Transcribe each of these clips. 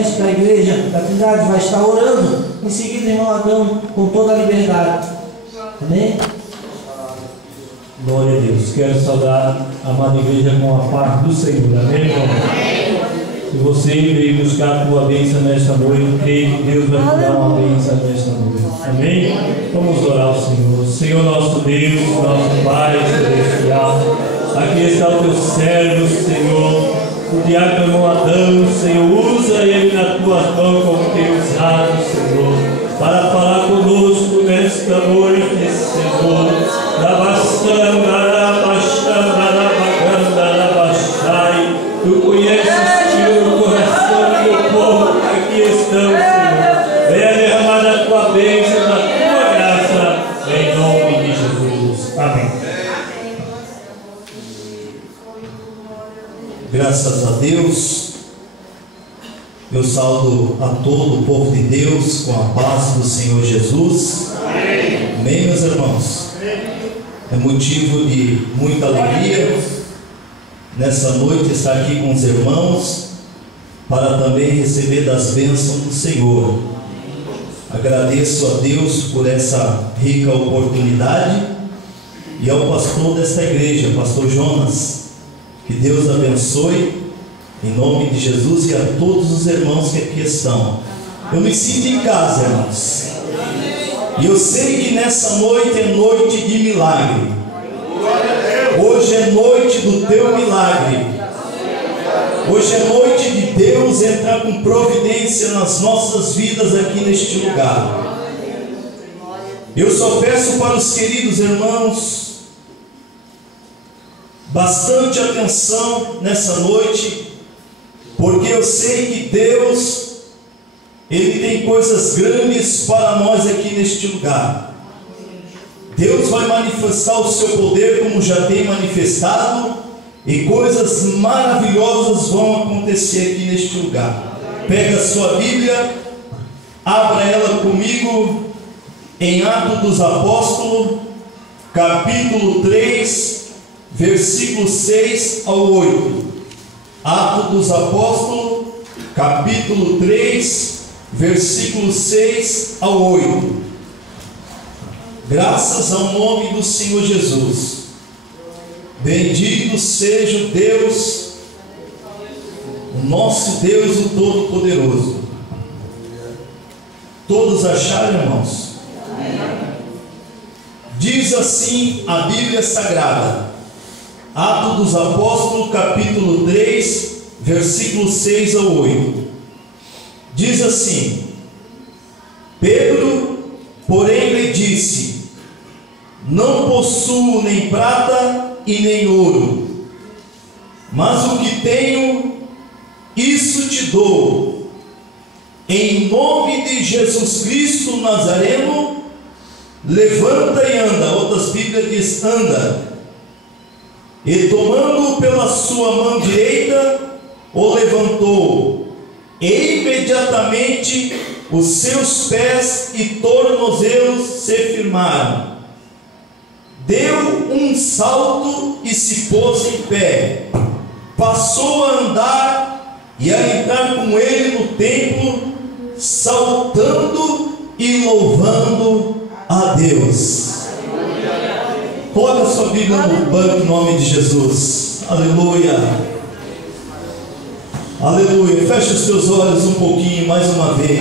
da igreja da Trindade vai estar orando. Em seguida, irmão Adão, com toda a liberdade. Amém? Glória a Deus. Quero saudar a amada igreja com a paz do Senhor. Amém, irmão? Se você veio buscar a tua bênção nesta noite, creio que Deus vai te dar uma bênção nesta noite. Amém? Vamos orar ao Senhor. Senhor nosso Deus, nosso Pai celestial, aqui está o teu servo, Senhor, o diácono irmão Adão. Senhor, usa ele nas tuas mãos como tem usado, Senhor, para falar conosco nesta noite, Senhor. Tu conheces, Senhor, o coração do teu povo que aqui estão, Senhor. Venha derramar a tua bênção, a tua graça, em nome de Jesus. Amém. Graças a Deus, eu saúdo a todo o povo de Deus com a paz do Senhor Jesus. Amém. Amém, meus irmãos? É motivo de muita alegria nessa noite estar aqui com os irmãos para também receber das bênçãos do Senhor. Agradeço a Deus por essa rica oportunidade e ao pastor desta igreja, pastor Jonas. Que Deus abençoe em nome de Jesus e a todos os irmãos que aqui estão. Eu me sinto em casa, irmãos, e eu sei que nessa noite é noite de milagre. Hoje é noite do teu milagre. Hoje é noite de Deus entrar com providência nas nossas vidas aqui neste lugar. Eu só peço para os queridos irmãos bastante atenção nessa noite, porque eu sei que Deus, Ele tem coisas grandes para nós aqui neste lugar. Deus vai manifestar o seu poder como já tem manifestado, e coisas maravilhosas vão acontecer aqui neste lugar. Pega a sua Bíblia, abra ela comigo em Atos dos Apóstolos, capítulo 3, versículo 6 ao 8. Atos dos Apóstolos, capítulo 3, versículo 6 ao 8. Graças ao nome do Senhor Jesus. Bendito seja o Deus, o nosso Deus, o Todo-Poderoso. Todos acharam, irmãos? Diz assim a Bíblia Sagrada, Atos dos Apóstolos, capítulo 3, versículo 6 ao 8. Diz assim: Pedro, porém, lhe disse: Não possuo nem prata e nem ouro, mas o que tenho, isso te dou. Em nome de Jesus Cristo Nazareno, levanta e anda. Outras Bíblias diz anda. E tomando-o pela sua mão direita, o levantou, e imediatamente os seus pés e tornozelos se firmaram. Deu um salto e se pôs em pé. Passou a andar e a entrar com ele no templo, saltando e louvando a Deus. Coloque a sua Bíblia no banco em nome de Jesus. Aleluia. Aleluia. Feche os teus olhos um pouquinho mais uma vez.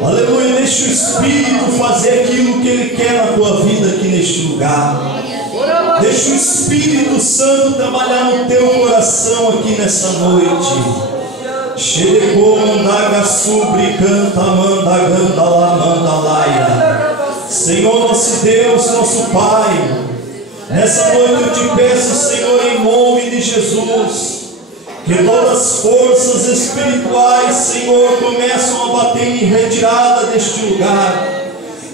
Aleluia. Deixa o Espírito fazer aquilo que Ele quer na tua vida aqui neste lugar. Deixa o Espírito Santo trabalhar no teu coração aqui nessa noite. Chegou mandaga sobre canta mandaganda lá mandalaia. Senhor nosso Deus, nosso Pai, nessa noite eu te peço, Senhor, em nome de Jesus, que todas as forças espirituais, Senhor, começam a bater em retirada deste lugar.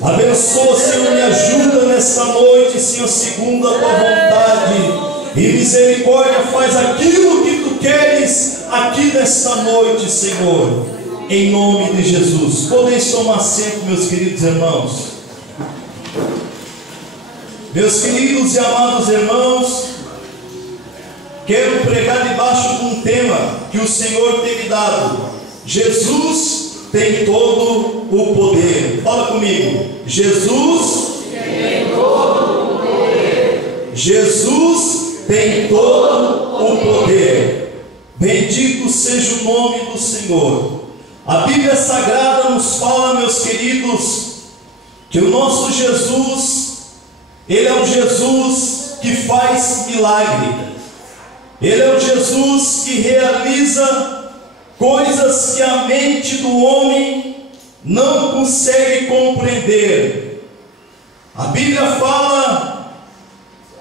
Abençoa, Senhor, me ajuda nesta noite, Senhor, segundo a tua vontade, e misericórdia, faz aquilo que tu queres aqui nesta noite, Senhor, em nome de Jesus. Podeis tomar assento, meus queridos irmãos. Meus queridos e amados irmãos, quero pregar debaixo de um tema que o Senhor tem me dado. Jesus tem todo o poder. Fala comigo. Jesus tem todo o poder. Jesus tem todo o poder. Bendito seja o nome do Senhor. A Bíblia Sagrada nos fala, meus queridos, que o nosso Jesus, Ele é um Jesus que faz milagre. Ele é um Jesus que realiza coisas que a mente do homem não consegue compreender. A Bíblia fala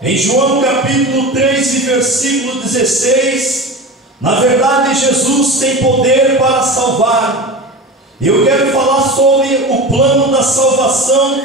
em João capítulo 3 e versículo 16, na verdade Jesus tem poder para salvar. Eu quero falar sobre o plano da salvação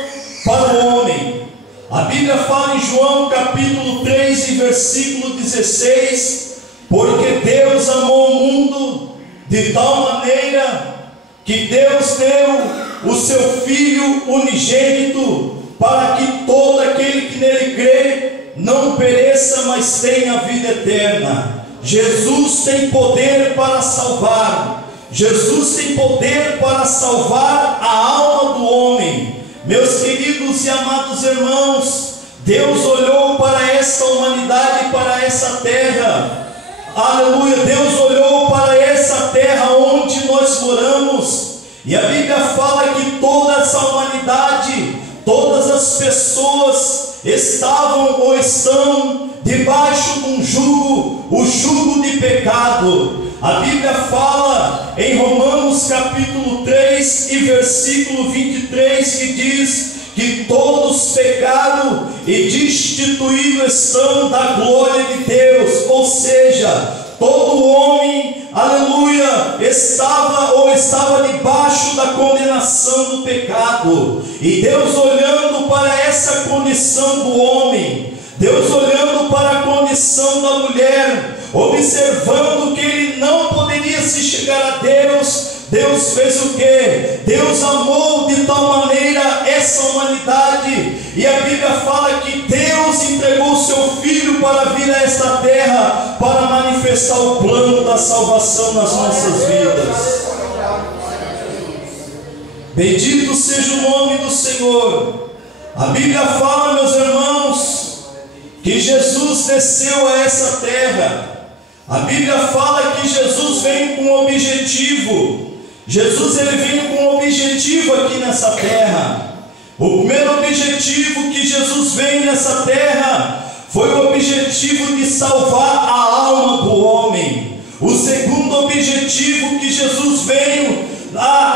para o homem. A Bíblia fala em João capítulo 3 e versículo 16, porque Deus amou o mundo de tal maneira que Deus deu o seu Filho unigênito, para que todo aquele que nele crê não pereça, mas tenha a vida eterna. Jesus tem poder para salvar. Jesus tem poder para salvar a alma do homem. Meus queridos e amados irmãos, Deus olhou para essa humanidade, para essa terra. Aleluia, Deus olhou para essa terra onde nós moramos, e a Bíblia fala que toda essa humanidade, todas as pessoas estavam ou estão debaixo de um jugo, o jugo de pecado. A Bíblia fala em Romanos capítulo 3 e versículo 23, que diz que todos pecaram e destituídos estão da glória de Deus. Ou seja, todo homem, aleluia, estava debaixo da condenação do pecado. E Deus olhando para essa condição do homem, Deus olhando para a condição da mulher, observando que ele não poderia se chegar a Deus, Deus fez o que? Deus amou de tal maneira essa humanidade, e a Bíblia fala que Deus entregou o seu Filho para vir a esta terra, para manifestar o plano da salvação nas nossas vidas. Bendito seja o nome do Senhor. A Bíblia fala, meus irmãos, que Jesus desceu a essa terra. A Bíblia fala que Jesus veio com um objetivo. Jesus ele veio com um objetivo aqui nessa terra. O primeiro objetivo que Jesus veio nessa terra foi o objetivo de salvar a alma do homem. O segundo objetivo que Jesus veio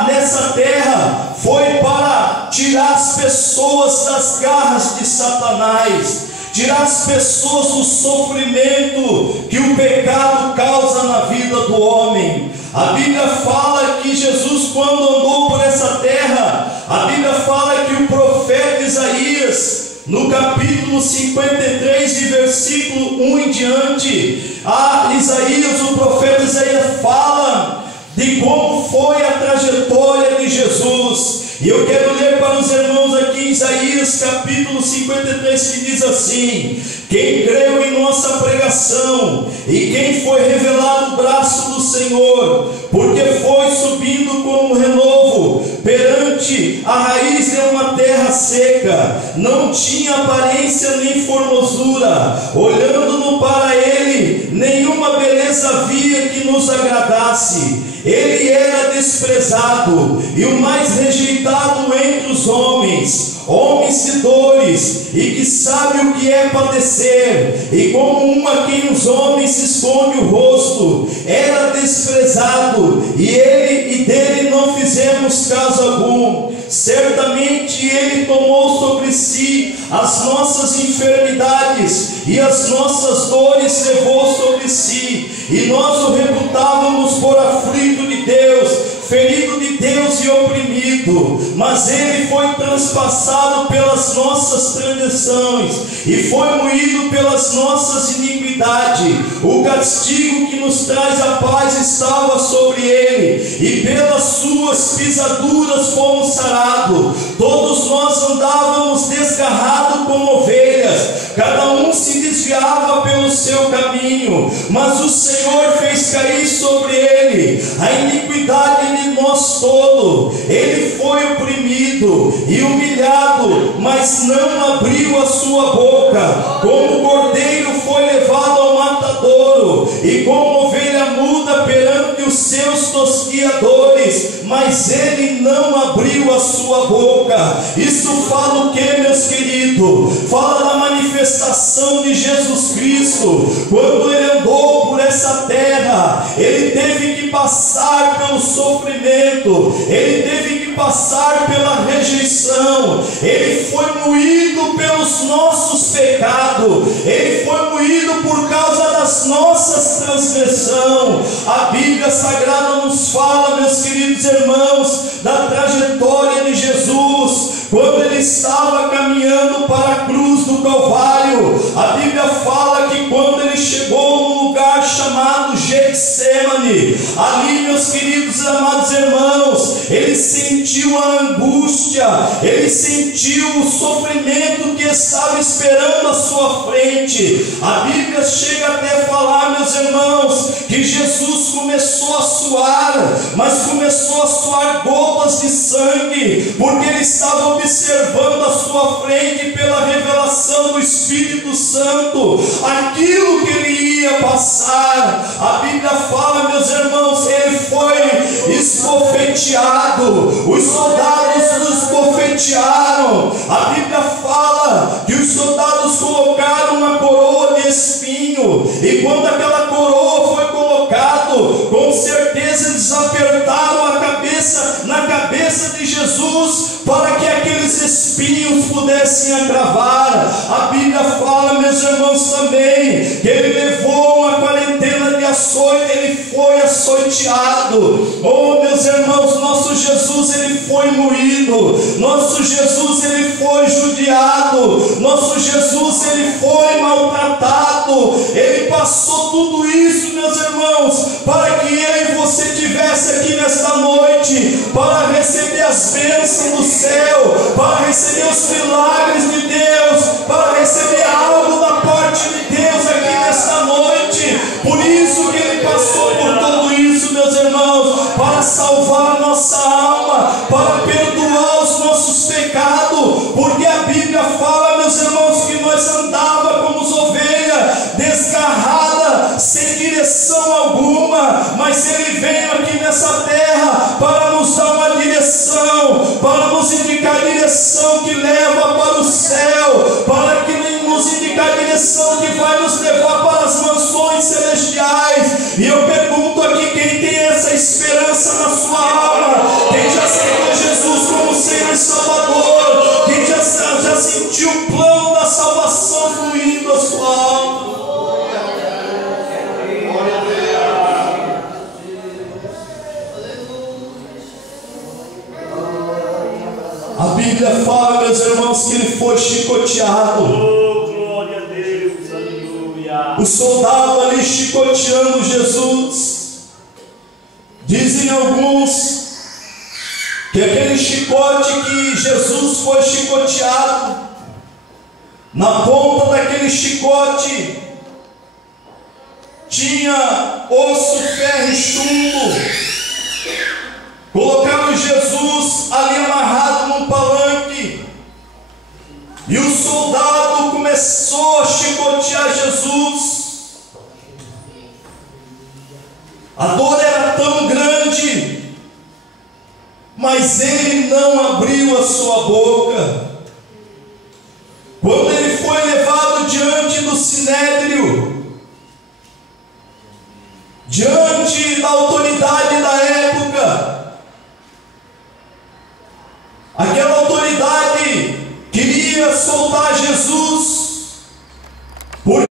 nessa terra foi para tirar as pessoas das garras de Satanás, tirar as pessoas do sofrimento que o pecado causa na vida do homem. A Bíblia fala que Jesus, quando andou por essa terra, a Bíblia fala que o profeta Isaías, no capítulo 53, de versículo 1 em diante, o profeta Isaías fala de como foi a trajetória de Jesus. E eu quero ler para os irmãos aqui em Isaías capítulo 53, que diz assim: quem creu em nossa pregação e quem foi revelado o braço do Senhor, porque foi subindo como um renovo perante a raiz de uma terra seca, não tinha aparência nem formosura, olhando-no para ele, nenhuma beleza havia que nos agradasse. Ele era desprezado e o mais rejeitado entre os homens, homens de dores, e que sabe o que é padecer, e como um a quem os homens se esconde o rosto, era desprezado, e dele não fizemos caso algum. Certamente ele tomou sobre si as nossas enfermidades, e as nossas dores levou sobre si, e nós o reputávamos por aflito de Deus, ferido de Deus e oprimido, mas ele foi transpassado pelas nossas transgressões e foi moído pelas nossas iniquidades. O castigo que nos traz a paz estava sobre ele, e pelas suas pisaduras fomos sarados. Todos nós andávamos desgarrados como ovelhas, cada um se desviava pelo seu caminho, mas o Senhor fez cair sobre ele a iniquidade de nós todos. Ele foi oprimido e humilhado, mas não abriu a sua boca. Como cordeiro foi levado ao matadouro, e como ovelha muda perante os seus tosquiadores, mas ele não abriu a sua boca. Isso fala o que, meus queridos? Fala da manifestação de Jesus Cristo. Quando ele andou por essa terra, ele teve que passar pelo sofrimento, ele teve que passar pela rejeição, ele foi moído pelos nossos pecados, ele foi moído por causa das nossas transgressões. A Bíblia Sagrada nos fala, meus queridos irmãos, da trajetória de Jesus, quando ele estava caminhando para a cruz do Calvário. A Bíblia fala que quando ele chegou num lugar chamado Getsemane, ali, meus queridos e amados irmãos, ele sentiu a angústia, ele sentiu o sofrimento que estava esperando à sua frente. A Bíblia chega até a falar, meus irmãos, que Jesus começou a suar, mas começou a suar gotas de sangue, porque ele estava observando à sua frente, pela revelação do Espírito Santo, aquilo que ele ia passar. A Bíblia fala, meus irmãos, ele foi esbofeteado, os soldados o esbofetearam. A Bíblia fala que os soldados colocaram uma coroa de espinho, e quando aquela coroa foi colocada, com certeza eles apertaram a cabeça na cabeça de Jesus, para que aqueles espinhos pudessem agravar. A Bíblia fala, meus irmãos, também que ele levou uma quarentena de açoite, ele foi açoiteado. Oh, meus irmãos, nosso Jesus, ele foi moído, nosso Jesus, ele foi judiado, nosso Jesus, ele foi maltratado. Ele passou tudo isso, meus irmãos, para que eu e você tivesse aqui nesta noite, para receber as bênçãos do céu, para receber os milagres de Deus, para receber algo da parte de Deus aqui nesta noite. Por isso que ele passou por tudo isso, meus irmãos, para salvar a nossa alma, para perdoar os nossos pecados, porque a Bíblia fala, meus irmãos, que nós andávamos como ovelha desgarrada, sem direção alguma, mas ele veio aqui nessa terra para nos dar uma direção, para nos indicar a direção que leva para o céu, para que nos indicar a direção que vai nos levar para as mansões celestiais. E eu pergunto aqui, quem tem essa esperança na sua alma, quem já aceitou Jesus como Senhor e Salvador, quem já sentiu o plano da salvação fluindo a sua alma? A Bíblia fala, meus irmãos, que ele foi chicoteado. Oh, glória a Deus, aleluia. O soldado ali chicoteando Jesus. Dizem alguns que aquele chicote que Jesus foi chicoteado, na ponta daquele chicote tinha osso, ferro e chumbo. Colocaram Jesus ali amarrado num palanque, e o soldado começou a chicotear Jesus. A dor era tão grande, mas ele não abriu a sua boca. Quando ele foi levado diante do sinédrio, diante da autoridade da época, aquela autoridade queria soltar Jesus,